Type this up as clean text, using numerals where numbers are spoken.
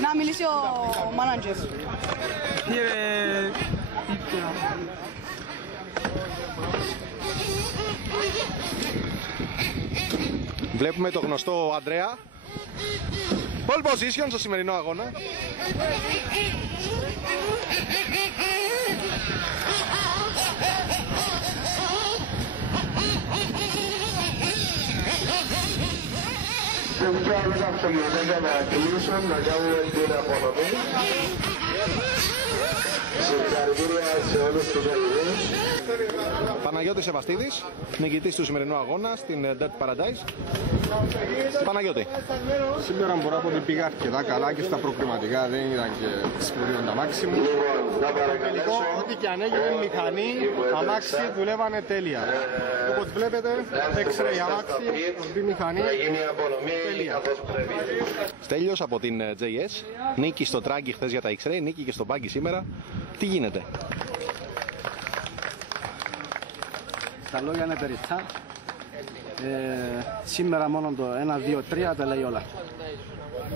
Να μιλήσει ο μάνατζερ. Βλέπουμε το γνωστό Αντρέα. Pole position στο σημερινό αγώνα. Και άλλες αυτοκινητές να κλείσουν, να κάνουμε την απονομή. Συγχαρητήρια σε όλους τους οδηγούς. Παναγιώτης Σεβαστίδης, νικητής του σημερινού αγώνα στην Dirt Paradise. Παναγιώτη. Σήμερα μπορώ να πω ότι πήγα αρκετά καλά και στα προκριματικά, δεν ήταν και σπουδαίο τα μάξιμου. Τελικό, ό,τι και αν έγινε μηχανή, αμάξι δουλεύανε τέλεια. Όπως βλέπετε, X-ray αμάξι, η μηχανή, τέλεια. Στέλιος από την JS, νίκη στο τράγκι χθες για τα X-ray, νίκη και στο μπάγκι σήμερα. Τι γίνεται? Τα λόγια είναι περιττά. Σήμερα μόνο το 1, 2, 3 τα λέει όλα.